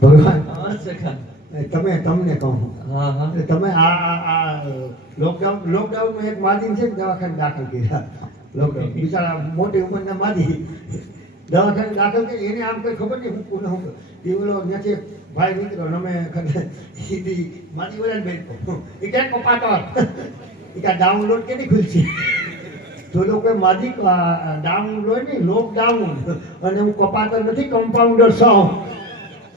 ભગવાન સખા તમે તમને કહું હા હા તમે આ લોકડાઉનમાં એક માદી છે ને દવાખાને દાખલ કર્યા. લોકડાઉન બિચારા મોટી ઉંમરના માદી દવાખાને દાખલ કરી એને આમ કઈ ખબર નહીં હું કોને હું એ ઓલો નથી ભાઈ નીકળ્યો ને અમે સીધી માદી ઓલા બેઠો એ ક્યાં કપાતો એ ક્યાં ડાઉનલોડ કેની ખુલશે તો લોકો માદી ડાઉનલોડ નહીં લોકડાઉન અને હું કપાતો નથી કમ્પાઉન્ડર છો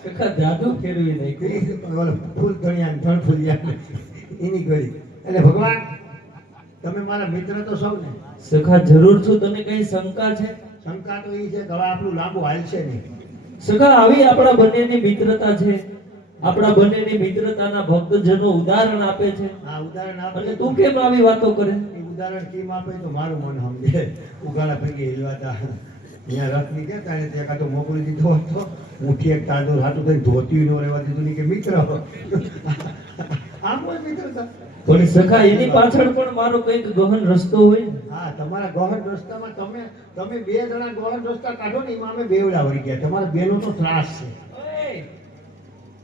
સખા જાદુ ફેરવી નાખ્યું. ફૂલ ગણ્યા ધણ ફૂલ્યા એની ગળી. એટલે ભગવાન તમે મારા મિત્ર તો સૌ ને. સખા જરૂર છું. તને કઈ શંકા છે? શંકા તો એ છે કે હવે આપણું લાંબુ હાલશે નહીં. સખા આવી આપણા બંનેની મિત્રતા છે. આપણા બંનેની મિત્રતાના ભક્તજનો ઉદાહરણ આપે છે. આ ઉદાહરણ આપે અને તું કેમ આવી વાતો કરે? એ ઉદાહરણ કેમ આપે તો મારું મન સમજે. ઉગાડા પૈકી હિલવાતા અહીંયા રથ ની કહેતા ને તે કાં તો મોકલી દીધો હતો મુઠ્ઠી એક તાંદો હાથું થઈને ધોતી નો રહેવા દીધું નહીં કે મિત્ર આમ કોઈ મિત્રતા પણ સખા એની પાછળ પણ મારો કઈક ગહન રસ્તો હોય ને. હા તમારા ગહન રસ્તામાં તમે બે જણા ગહન રસ્તા કાઢો ને એમાં અમે બેવડા વળી ગયા. તમારા બેનો તો ત્રાસ છે. ઓય!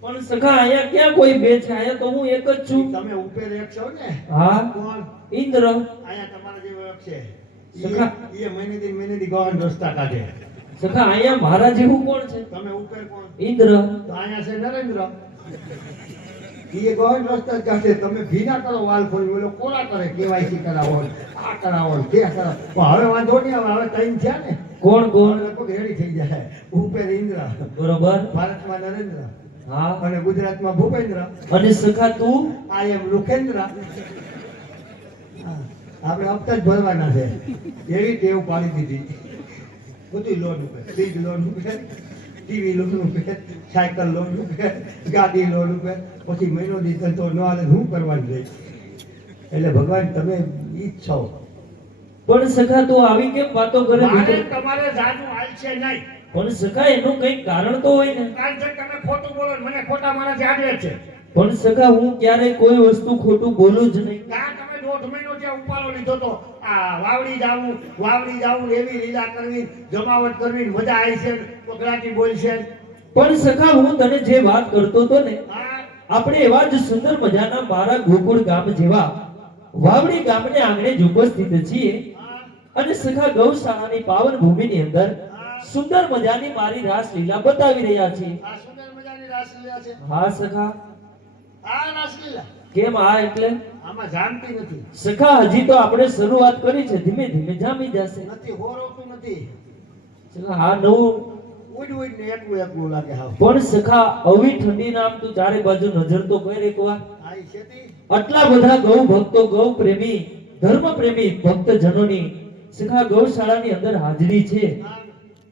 પણ સખા અહીંયા ક્યાં કોઈ બે છે? અહીંયા તો હું એક જ છું. તમે ઉપર એક છો ને. હા કોણ? ઇન્દ્ર. અહીંયા તમારા જેવો એક છે સખા એ મહિનેથી ગહન રસ્તા કાઢે. સખા અહીંયા મારા જેવું કોણ છે? તમે ઉપર કોણ? ઇન્દ્ર. તો અહીંયા છે નરેન્દ્ર. એ ગહન રસ્તા કાઢે. તમે ભીના કરો વાલ ખોલી ઓલો કોલા કરે કેવાયસી કરાવો આ કરાવો તે કરાવો. પણ હવે વાંધો નહીં. હવે ત્રણ થયા ને. કોણ કોણ? લગભગ રેડી થઈ જાય. ઉપર ઇન્દ્ર, બરોબર. ભારતમાં નરેન્દ્ર હા. અને ગુજરાતમાં ભૂપેન્દ્ર. અને સખા તું? આઈ એમ લુખેન્દ્ર. આપણે હપ્તા જ ભરવાના છે એવી ટેવ પાડી દીધી. બધું લોન ઉપર, ફ્રીજ લોન ઉપર, ટીવી લોન ઉપર, સાયકલ લોન ઉપર, ગાડી લોન ઉપર. પછી મહિનો દીધો તો ન હાલે શું કરવાનું રહી. એટલે ભગવાન તમે ઈ જ છો. પણ સખા તું આવી કેમ વાતો કરે? તમારે જાદુ હાલશે નહીં. પણ સખા એનું કઈક કારણ તો હોય ને. કારણ કે તમે ખોટું બોલો મને ખોટા માણસે આડે છે. પણ સખા હું ક્યારેય કોઈ વસ્તુ ખોટું બોલું જ નહીં. તમે 1.5 મહિનો જે ઉપાડો લીધો તો આ વાવડી જાવું એવી લીલા કરવી, જમાવટ કરવી, મજા આવી છે, પગલાટી બોલશે. પણ સખા હું તને જે વાત કરતો તો ને, હા આપણે એવા જ સુંદર મજાના મારા ગોકુળ ગામ જેવા વાવડી ગામને આંગણે જ ઉપસ્થિત છીએ. અને સખા ગૌશાળાની પાવન ભૂમિની અંદર સુંદર મજાની મારી રાસલીલા બતાવી રહ્યા છીએ. આ સુંદર મજાની રાસલીલા છે. હા સખા. આ રાસલીલા કેમ? આ એટલે આમાં જાણતી નથી. સખા હજી તો આપણે શરૂઆત કરી છે, ધીમે ધીમે જામી જશે. નથી હોરોતું નથી. સખા આ નવું ઉડ ને એકલું લાગે. હા પણ સખા અવી ઠંડી નામ તું ચારે બાજુ નજર તો કર એકવાર. આ ખેતી આટલા બધા ગૌ ભક્તો, ગૌ પ્રેમી, ધર્મ પ્રેમી ભક્તજનોની સખા ગૌશાળાની અંદર હાજરી છે.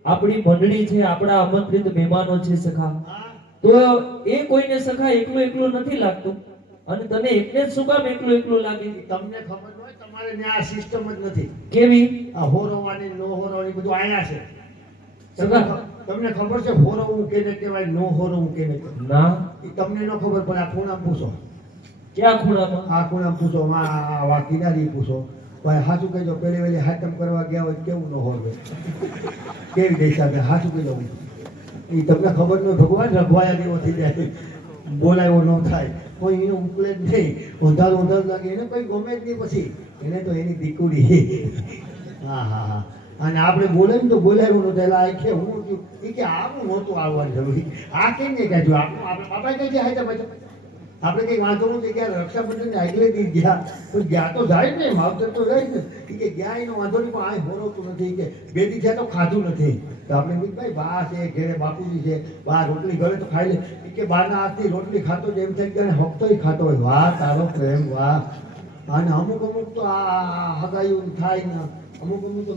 આપણી મંડળી છે, આપણા આમંત્રિત મહેમાનો છે સખા. તો એ કોઈને સખા એકલું નથી લાગતું. અને તને એકને જ શું કામ એકલું લાગે? તમને ખબર હોય તમારે ને આ સિસ્ટમ જ નથી. કેવી? આ હોરવાની નો હોરવાની બધું આયા છે. સખા તમને ખબર છે હોરવું કેને કહેવાય, નો હોરવું કેને કહેવાય? ના. એ તમને ન ખબર પડે. આ ખૂણામાં પૂછો. ક્યાં ખૂણામાં? આ ખૂણામાં પૂછો. આ કિનારી પૂછો. ભાઈ હાચું કહેજો, પેલી વેલી હાથમ કરવા ગયા હોય કેવું ન હોરવે, કેવી દેશા હાચું કહેજો. એ તમને ખબર ન. ભગવાન રઘવાયા જેવો થઈ જાય, બોલાયો ન થાય, કોઈ એનો ઉકલે જ નહીં, ઊંધારું લાગે, એને કોઈ ગમે જ નહીં. પછી એને તો એની દીકરી. હા હા હા. અને આપણે બોલે ને તો બોલાયું નતું. એટલે આ કે હું એ કે આવું નહોતું આવવાનું જરૂરી. આ કેમ નહીં કહેજો. આપણે બાપા કઈ જાય તો પછી આપણે કઈ વાંધો નથી. ગયા રક્ષાબંધન આગલે દી ગયા તો ગયા તો જાય ને, માવતર તો જાય ને. એ કે ગયા એનો વાંધો નહીં, પણ આ હોરવતું નથી. કે બે દી થયા તો ખાધું નથી. તો આપણે કીધું ભાઈ બા છે, ઘેરે બાપુજી છે, બા રોટલી ઘરે તો ખાઈ લે. એ કે બાના હાથથી રોટલી ખાતો જ એમ થાય કે હપ્તોય ખાતો હોય. વાહ તારો પ્રેમ, વાહ. અને અમુક તો આ હગાયું થાય ને, અમુક તો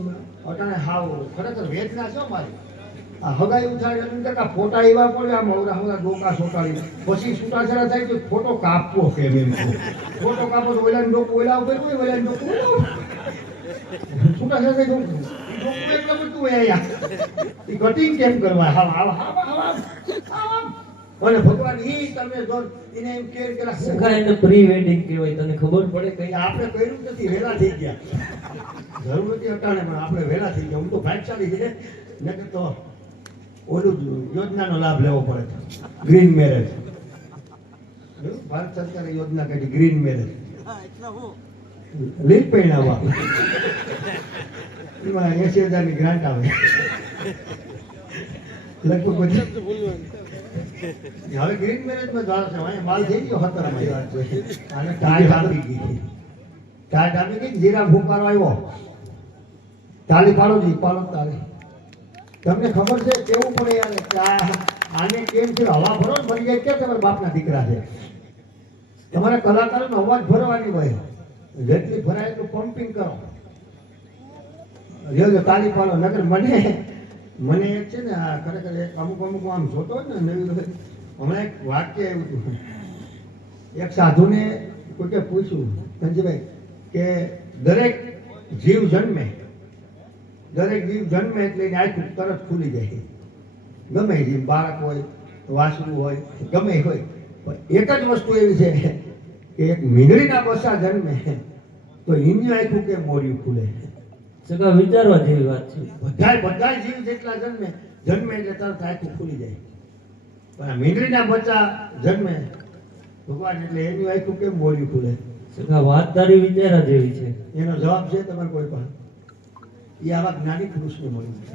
અટાણે હાવ ખરેખર વેદના છે મારી. આ હગાયું થાય એટલે ફોટા એવા પડે, આમ હવરા ડોકા સોટાડી પછી છૂટાછેડા થાય તો ફોટો કાપવો કેમ એમ. ફોટો કાપો તો ઓલા ડોકો ઓલા ઉપર હોય, ઓલા ડોકો છૂટાછેડા થાય ડોકો એટલું બધું હોય અહીંયા. એ કટિંગ કેમ કરવા? હા. અને ભગવાન ઈ તમે જો એને એમ કેર કરા. સખા એને પ્રી વેડિંગ કહેવાય. તને ખબર પડે કઈ? આપણે કર્યું નથી, વેલા થઈ ગયા. જરૂર નથી અટાણે, પણ આપણે વેલા થઈ ગયા. હું તો ભાગશાળી છે. નકર તો ઓલું જ યોજનાનો લાભ લેવો પડે છે, ગ્રીન મેરેજ. ભારત સરકારે યોજના કાઢી ગ્રીન મેરેજ, લીલ પહેરાવવા, એમાં 80,000 ગ્રાન્ટ આવે લગભગ બધી. હવે ગ્રીન મેરેજમાં જાણ છે, અહીંયા માલ થઈ ગયો 17 વાત છે. અને ટાઈટ આપી ગઈ, ટાઈટ આપી ગઈ, જીરા ફૂંકારો આવ્યો, તાલી પાડો જી, પાડો તાલી. તમને ખબર છે કેવું પડે યાર કે આને કેમ છે, હવા ભરો ને મરી જાય, ક્યાં તમારા બાપના દીકરા છે. તમારા કલાકારોનો અવાજ ભરવાની હોય, જેટલી ભરાય એટલું પમ્પિંગ કરો, જો તાલી પાડો. નગર મને એક છે ને આ ખરેખર એક અમુક આમ જોતો હોય ને નવી હમણાં એક વાક્ય એવું હતું. એક સાધુને કોઈકે પૂછ્યું, સંજયભાઈ, કે દરેક જીવ જન્મે એટલે એની આંખ તરત ખુલી જાય, ગમે એ જીવ, બાળક હોય, વાસણું હોય, ગમે એ હોય. પણ એક જ વસ્તુ એવી છે કે એક મીંડળીના બસા જન્મે તો એની આંખું કેમ મોઢું ખુલે. સગા વિચારવા જેવી વાત છે. બધા જીવ જેટલા જન્મે એટલે તરત આંખું ખુલી જાય, પણ આ મીંડળીના બચ્ચા જન્મે ભગવાન એટલે એની આંખું કેમ મોઢું ખુલે. સગા વાત તારી વિચારવા જેવી છે. એનો જવાબ છે તમારે કોઈ પણ, એ આવા જ્ઞાની પુરુષને મળ્યું છે.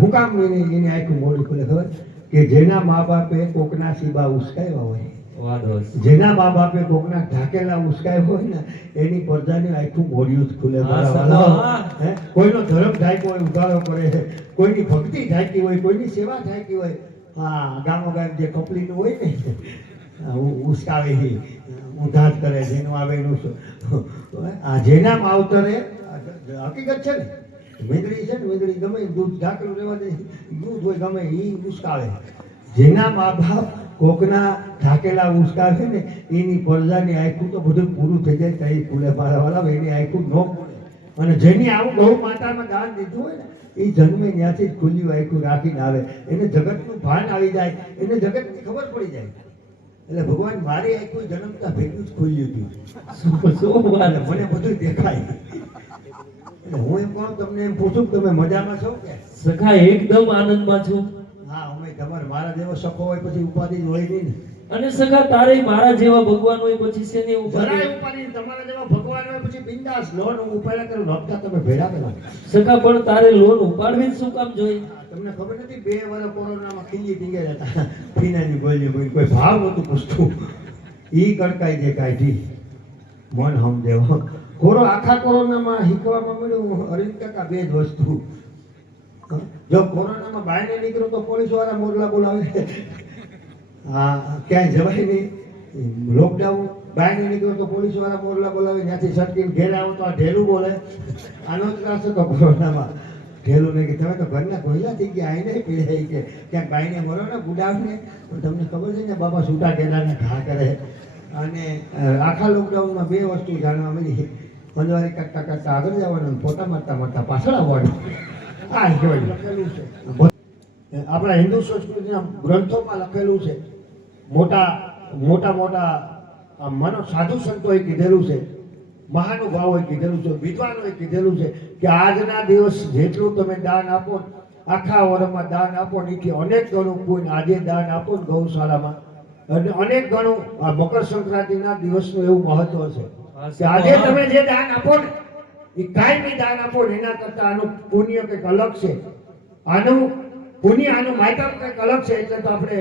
હું કામ એની આંખું મોઢું ખુલે ખબર? કે જેના મા બાપે કોકના સીબા ઉસકાવ્યા હોય, જેના મા બાપે કોકના ઢાકેલા ઉસકાય હોય ને, એની પ્રજાની આખું મોઢું જ ખુલે. કોઈનો ધર્મ ઢાંક્યો હોય, ઉઘાડો કરે, કોઈની ભક્તિ ઢાંકી હોય, કોઈની સેવા ઢાંકી હોય. હા, ગામો ગામ જે કપલીનું હોય ને, ઉસકાવે છે, ઊંધા જ કરે, જેનું આવે એનું. આ જેના માવતરે હકીકત છે ને, વીંદડી છે ને, વીંદડી ગમે દૂધ ઢાંકેલું રહેવા દે, દૂધ હોય ગમે એ ઉસકાવે. જેના મા બાપ કોકના ઢાકેલા ઉસકાવે ને, એની પ્રજાની આંખું તો બધું પૂરું થઈ જાય, કઈ ખુલે વાળા એની આંખું ન ખુલે. અને જેની આવું ગૌ માતામાં દાન દીધું હોય ને, એ જન્મે ત્યાંથી જ ખુલ્લી આંખું રાખીને આવે, એને જગતનું ભાન આવી જાય, એને જગતની ખબર પડી જાય. એટલે ભગવાન મારી આંખું જન્મતા ભેગું જ ખુલ્યું હતું, મને બધું દેખાય. એટલે હું એમ કહું, તમને એમ પૂછું કે તમે મજામાં છો કે? સખા એકદમ આનંદમાં છું. હા, અમે તમારે મારા જેવો સખો હોય પછી ઉપાધિ જ હોય નહીં ને. અને સખા તારે મારા જેવા ભગવાન હોય પછી છે ને જરાય ઉપાધિ, તમારા જેવા ભગવાન હોય પછી બિંદાસ લોન ઉપાડ્યા કરો, હપ્તા તમે ભેડા કરો. સખા પણ તારે લોન ઉપાડવી શું કામ જોઈએ? તમને ખબર નથી 2 વર્ષ કોરોનામાં ખીલી ટીંગે હતા, ફીનાની ગોળીઓ કોઈ ભાવ નહોતું પૂછતું, ઈ કડકાઈ જે કાઢી મન સમજેવો. આખા કોરોનામાં શીખવામાં મળ્યું અરવિંદ કાકા 2 જ વસ્તુ. જો કોરોનામાં બહાર નીકળો તો પોલીસ વાળા મોરલા બોલાવે, હા ક્યાંય જવાય નહીં. લોકડાઉન બહાર નીકળો તો પોલીસ વાળા મોરલા બોલાવે, ત્યાંથી સટકીને ઘેર આવો તો આ ઢેલું બોલે. આનો જ ત્રાસ હતો કોરોનામાં. ઢેલું નહીં કે તમે તો ઘરના કોયલા થઈ ગયા, આઈ નહીં પીડાય કે ક્યાંક બાઈને મરો ને ગુડાવને. પણ તમને ખબર છે ને બાબા છૂટા કેદારને ઘા કરે. અને આખા લોકડાઉનમાં 2 વસ્તુ જાણવા મળી, પંજવારી કરતા કરતા આગળ જવાનું, ફોટા મારતા મારતા પાછળ આવવાનું. આ લખેલું છે આપણા હિન્દુ સંસ્કૃતિના ગ્રંથોમાં, લખેલું છે. મોટા માનો સાધુ સંતોએ કીધેલું છે, મહાનુભાવોએ કીધેલું છે, વિદ્વાનોએ કીધેલું છે કે આજના દિવસ જેટલું તમે દાન આપો, આખા વર્ષમાં દાન આપો, એથી અનેક ગણું કોઈ આજે દાન આપો ને ગૌશાળામાં, અને અનેક ગણું આ મકર સંક્રાંતિના દિવસનું એવું મહત્વ છે કે આજે તમે જે દાન આપો ને, એ કાયમી દાન આપો ને, એના કરતા આનું પુણ્ય કંઈક અલગ છે. આનું પુણ્ય, આનું માયકા કંઈક અલગ છે. એટલે તો આપણે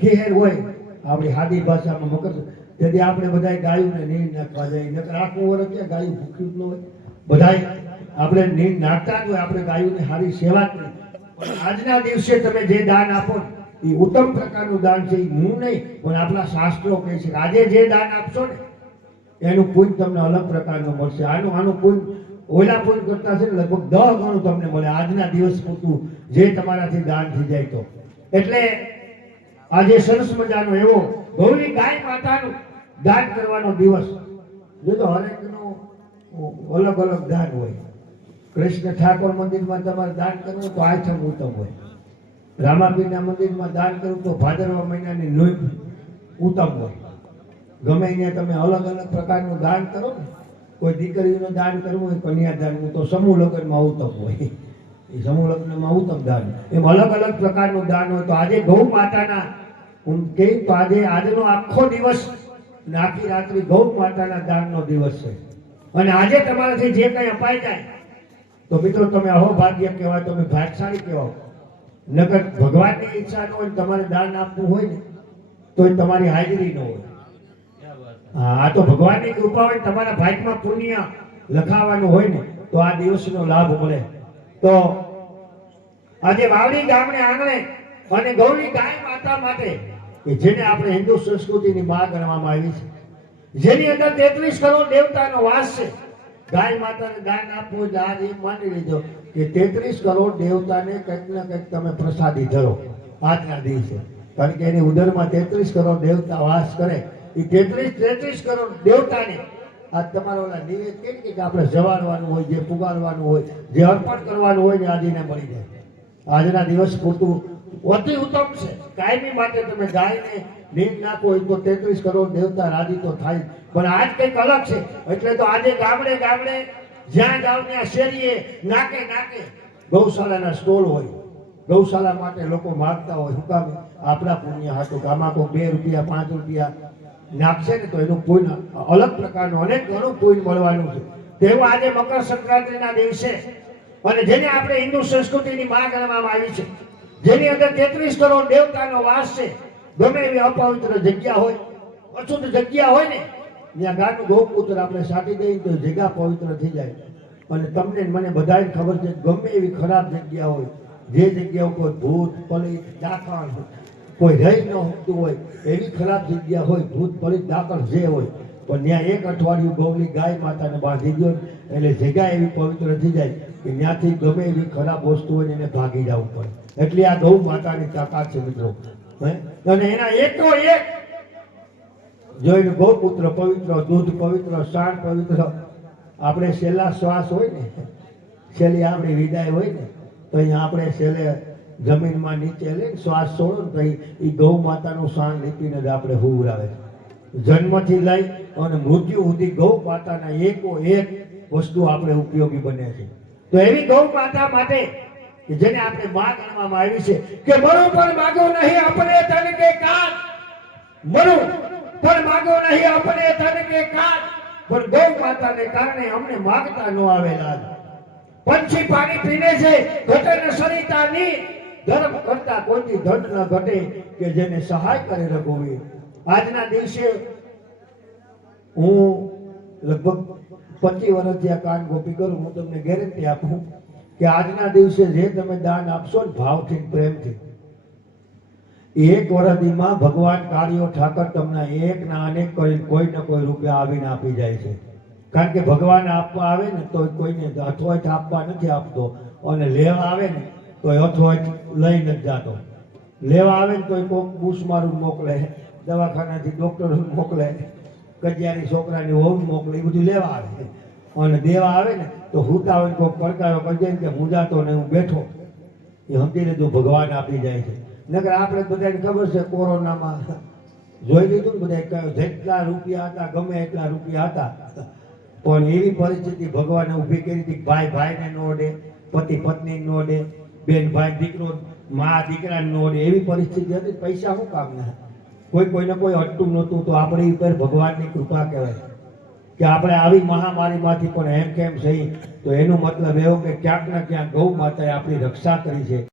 ખેર હોય આપણી હાદી ભાષામાં મકર, તેથી આપણે બધા ગાયોને નીંદ નાખવા જાય. નકર આખું વર્ષ ક્યાં ગાયું ભૂખ્યું જ ન હોય, બધા આપણે નીંદ નાખતા જ હોય, આપણે ગાયોની સારી સેવા કરી. પણ આજના દિવસે તમે જે દાન આપો એ ઉત્તમ પ્રકારનું દાન છે. હું નહીં પણ આપણા શાસ્ત્રો કહે છે કે આજે જે દાન આપશો ને એનું પુણ્ય તમને અલગ પ્રકારનું મળશે. આનું પુણ્ય ઓલા પુણ્ય કરતા છે ને લગભગ 10 ગણું તમને મળે આજના દિવસ પૂરતું જે તમારાથી દાન થઈ જાય તો. એટલે આજે સરસ મજાનો એવો ગૌરી ગાય માતાનું દાન કરવાનો દિવસ. જો તો હરેકનું અલગ અલગ દાન હોય. કૃષ્ણ ઠાકોર મંદિરમાં તમારે દાન કરવું તો આઠમ ઉત્તમ હોય, રામાપીરના મંદિરમાં દાન કરવું તો ભાદરવા મહિનાની નોઈમ ઉત્તમ હોય. ગમે ત્યાં તમે અલગ અલગ પ્રકારનું દાન કરો ને, કોઈ દીકરીનું દાન કરવું હોય કન્યાદાનનું તો સમૂહ લગ્નમાં ઉત્તમ હોય, એ સમૂહ લગ્નમાં ઉત્તમ દાન. એમ અલગ અલગ પ્રકારનું દાન હોય. તો આજે ગૌ માતાના હું કહી તો આજનો આખો દિવસ અને આખી રાત્રિ ગૌ માતાના દાનનો દિવસ છે. અને આજે તમારાથી જે કંઈ અપાઈ જાય તો મિત્રો તમે અહોભાગ્ય કહેવાય, તમે ભાગશાળી કહેવાય. નકર ભગવાનની ઈચ્છા ન હોય ને તમારે દાન આપવું હોય ને તો એ તમારી હાજરી ન હોય. હા, આ તો ભગવાનની કૃપા હોય, તમારા ભાગમાં પુણ્ય લખાવાનું હોય ને તો આ દિવસનો લાભ મળે. તો આજે વાવડી ગામને આંગણે અને ગૌરી ગાય માતા માટે કે જેને આપણે હિન્દુ સંસ્કૃતિની માં ગણવામાં આવી છે, જેની અંદર 33 કરોડ દેવતાનો વાસ છે. ગાય માતાને દાન આપવું એટલે આજ એમ માની લેજો કે 33 કરોડ દેવતાને કંઈક ને કંઈક તમે પ્રસાદી ધરો આજના દિવસે. કારણ કે એની ઉદરમાં 33 કરોડ દેવતા વાસ કરે. એ 33 કરોડ દેવતાને આજ તમારો ઓલા નિવેદ કે આપણે જવારવાનું હોય, જે પુગારવાનું હોય, જે અર્પણ કરવાનું હોય ને આજને મળી જાય. આજના દિવસ પૂરતું અતિ ઉત્તમ છે. કાયમી માટે તમે ગાયને નીંદ નાખો હોય તો 33 કરોડ દેવતા રાજી તો થાય. પણ આજ કંઈક અલગ છે. એટલે તો આજે ગામડે ગામડે જ્યાં જાવ ત્યાં શેરીએ નાકે નાકે ગૌશાળાના સ્ટોલ હોય. ગૌશાળા માટે લોકો માગતા હોય. શું કામ? આપણા પુણ્ય હતું કે આમાં કોઈ 2 રૂપિયા 5 રૂપિયા નાખશે ને તો એનું પુણ્ય અલગ પ્રકારનું અનેક ઘણું પુણ્ય મળવાનું છે. તેવું આજે મકર સંક્રાંતિના દિવસે અને જેને આપણે હિન્દુ સંસ્કૃતિની માં ગણવામાં આવી છે, જેની અંદર 33 કરોડ દેવતાનો વાસ છે. ગમે એવી અપવિત્ર જગ્યા હોય, અશુદ્ધ જગ્યા હોય ને ત્યાં ગાનું ગૌમૂત્ર આપણે છાંટી દઈએ તો જગ્યા પવિત્ર થઈ જાય. અને તમને મને બધાને ખબર છે, ગમે એવી ખરાબ જગ્યા હોય, જે જગ્યા ઉપર ભૂત પલિત ડાકણ કોઈ રહી ન શકતું હોય એવી ખરાબ જગ્યા હોય, ભૂત પલિત ડાકણ જે હોય, પણ ત્યાં 1 અઠવાડિયું ગૌરી ગાય માતાને બાંધી દો એટલે જગ્યા એવી પવિત્ર થઈ જાય કે ત્યાંથી ગમે એવી ખરાબ વસ્તુ હોય એને ભાગી જવું પડે. એટલે આ ગૌ માતાની તાકાત છે મિત્રો. અને એના એકો એક જોઈને ગૌપુત્ર પવિત્ર, દૂધ પવિત્ર, શાણ પવિત્ર. આપણે છેલ્લા શ્વાસ હોય ને, છેલ્લી આપણી વિદાય હોય ને તો અહીંયા આપણે છેલ્લે જમીનમાં નીચે લઈને શ્વાસ છોડો ને તો એ ગૌ માતાનું શાણ લીપીને જ આપણે હુવરાવે. જન્મથી લઈ અને મૃત્યુ સુધી ગૌ માતાના એકો એક વસ્તુ આપણે ઉપયોગી બને છે. તો એવી ગૌ માતા માટે કે જેને આપણે માં ગણવામાં આવી છે કે મરું પણ માગો નહીં આપણે તન કે કાજ, મરું પણ માગો નહીં આપણે તન કે કાજ, પણ ગૌ માતાને કારણે અમને માગતા ન આવેલા. પંછી પાણી પીને છે ઘટે ન સરિતા ની, ધર્મ કરતા કોઈ ધન ન ઘટે કે જેને સહાય કરે રઘુવીર. આજના દિવસે હું લગભગ 25 વર્ષથી આ કાન ગોપી કરું. હું તમને ગેરંટી આપું કે આજના દિવસે જે તમે દાન આપશો ને ભાવથી પ્રેમથી, 1 વર્ષમાં ભગવાન કાળિયો ઠાકર તમને એકના અનેક કરી કોઈ ને કોઈ રૂપિયા આવીને આપી જાય છે. કારણ કે ભગવાન આપવા આવે ને તો કોઈને અથવાટ આપવા નથી આપતો, અને લેવા આવે ને તો અથવાટ લઈ નથી જતો. લેવા આવે ને તો કોઈક બુસમારું મોકલે, દવાખાનાથી ડોક્ટર મોકલે, કજિયારી છોકરાની વહુ મોકલે, એ બધું લેવા આવે. અને દેવા આવે ને તો હુતા હોય કોઈક પડકારો કરી દે કે મુજાતો ને હું બેઠો, એ સમજી લીધું ભગવાન આપી જાય છે. નકર આપણે બધાને ખબર છે કોરોનામાં જોઈ લીધું ને બધા જેટલા રૂપિયા હતા ગમે એટલા રૂપિયા હતા, પણ એવી પરિસ્થિતિ ભગવાને ઊભી કરી હતી કે ભાઈ ભાઈને ન ઓડે, પતિ પત્ની ન ઓડે, બેન ભાઈ દીકરો મા દીકરાને ન ઓડે. એવી પરિસ્થિતિ હતી. પૈસા શું કામના? કોઈને કોઈ અટતું નહોતું. તો આપણી ઉપર ભગવાનની કૃપા કહેવાય કે આપણે આવી મહામારીમાંથી પણ એમ કેમ સહી. તો એનો મતલબ એવો કે ક્યાંક ને ક્યાંક ગૌ માતાએ આપણી રક્ષા કરી છે.